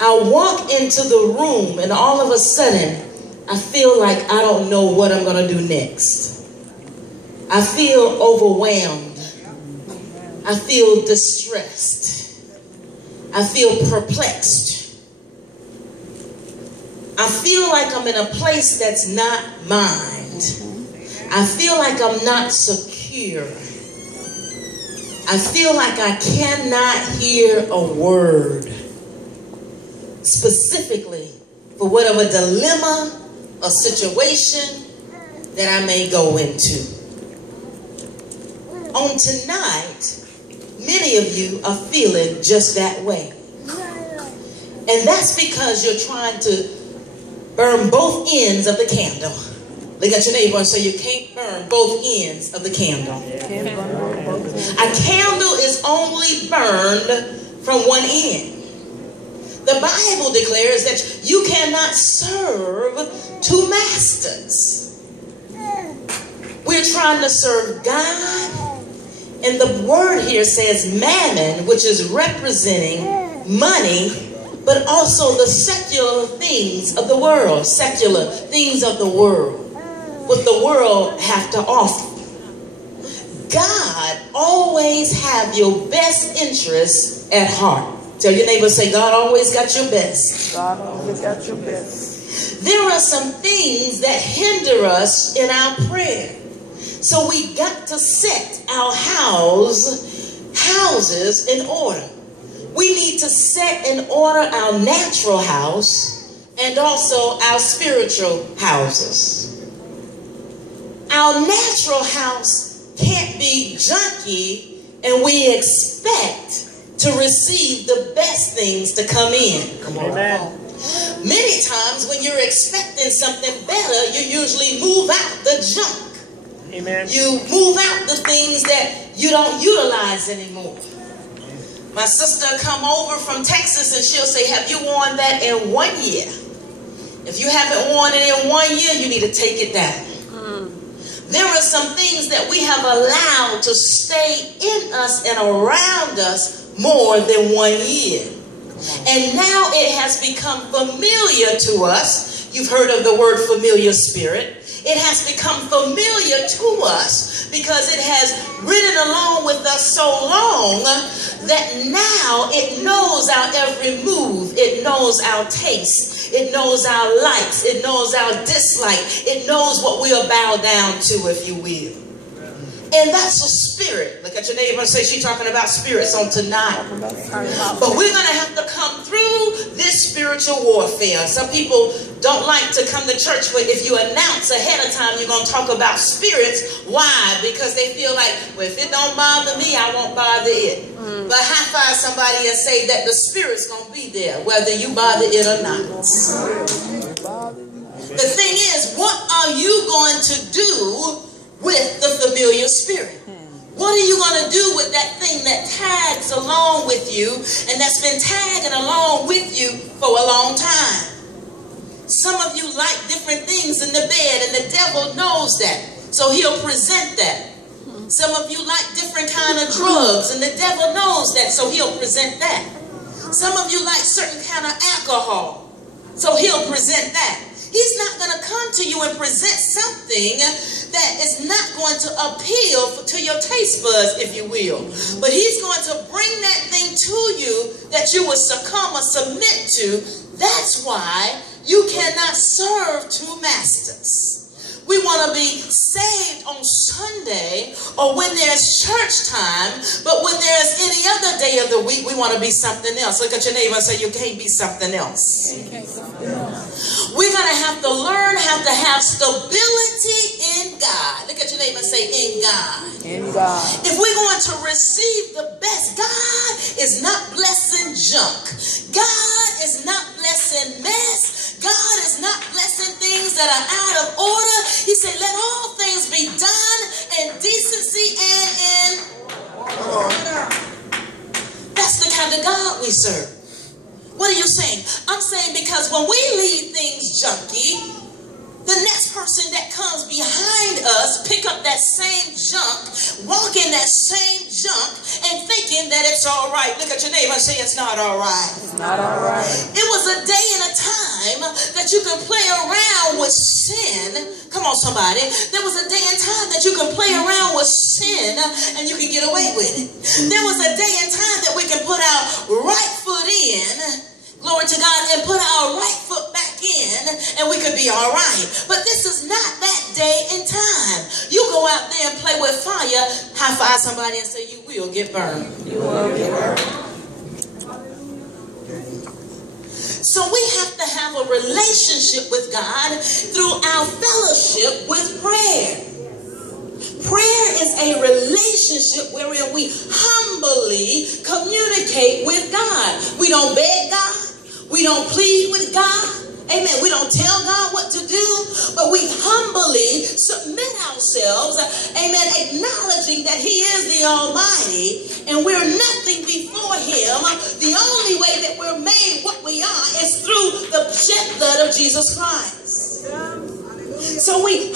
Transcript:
I walk into the room and all of a sudden, I feel like I don't know what I'm going to do next. I feel overwhelmed. I feel distressed. I feel perplexed. I feel like I'm in a place that's not mine. I feel like I'm not secure. I feel like I cannot hear a word specifically for whatever dilemma or situation that I may go into. On tonight, many of you are feeling just that way. And that's because you're trying to burn both ends of the candle. Look at your neighbor and say, you can't burn both ends of the candle. A candle is only burned from one end. The Bible declares that you cannot serve two masters. We're trying to serve God, and the word here says mammon, which is representing money, but also the secular things of the world, secular things of the world, what the world have to offer. God always have your best interests at heart. Tell your neighbor, say, God always got your best. God always got your best. There are some things that hinder us in our prayer. So we got to set our houses in order. We need to set in order our natural house and also our spiritual houses. Our natural house can't be junky and we expect to receive the best things to come in. Come on. Amen. Many times when you're expecting something better, you usually move out the junk. Amen. You move out the things that you don't utilize anymore. My sister come over from Texas and she'll say, have you worn that in 1 year? If you haven't worn it in 1 year, you need to take it down. There are some things that we have allowed to stay in us and around us more than 1 year. And now it has become familiar to us. You've heard of the word familiar spirit. It has become familiar to us because it has ridden along with us so long that now it knows our every move. It knows our taste. It knows our likes. It knows our dislike. It knows what we'll bow down to, if you will. And that's a spirit. Look at your neighbor and say, she's talking about spirits on tonight. But we're going to have to come through this spiritual warfare. Some people don't like to come to church, but if you announce ahead of time, you're going to talk about spirits. Why? Because they feel like, well, if it don't bother me, I won't bother it. But high five somebody and say that the spirit's going to be there, whether you bother it or not. The thing is, what are you going to do with the familiar spirit? What are you going to do with that thing that tags along with you and that's been tagging along with you for a long time? Some of you like different things in the bed and the devil knows that, so he'll present that. Some of you like different kind of drugs and the devil knows that, so he'll present that. Some of you like certain kind of alcohol, so he'll present that. He's not going to come to you and present something that is not going to appeal to your taste buds, if you will. But he's going to bring that thing to you that you will succumb or submit to. That's why you cannot serve two masters. We want to be saved on Sunday or when there's church time, but when there's any other day of the week, we want to be something else. Look at your neighbor and say, you can't be something else. We're going to have to learn how to have stability in God. Look at your neighbor and say, in God. In God. If we're going to receive the best, God is not blessing junk. God is not blessing mess. God is not blessing things that are out of order. He said, let all things be done in decency and in order. That's the kind of God we serve. What are you saying? I'm saying because when we leave things junky, the next person that comes behind us pick up that same junk, walk in that same junk, and thinking that it's all right. Look at your neighbor and say, it's not all right. It's not all right. It was a day and a time that you could play around with sin. Come on, somebody. There was a day and time that you can play around with sin and you can get away with it. There was a day and time that we can put our right foot in, glory to God, and put our right foot back in, and we could be all right. But this is not that day and time. You go out there and play with fire, high five somebody and say, you will get burned. You will get burned. So we have to have a relationship with God through our fellowship with prayer. Prayer is a relationship wherein we humbly communicate with God. We don't beg God. We don't plead with God. Amen. We don't tell God what to do, but we humbly submit ourselves. Amen. Acknowledging that He is the Almighty and we're nothing before Him. The only way that we're made what we are is through the shed blood of Jesus Christ. So we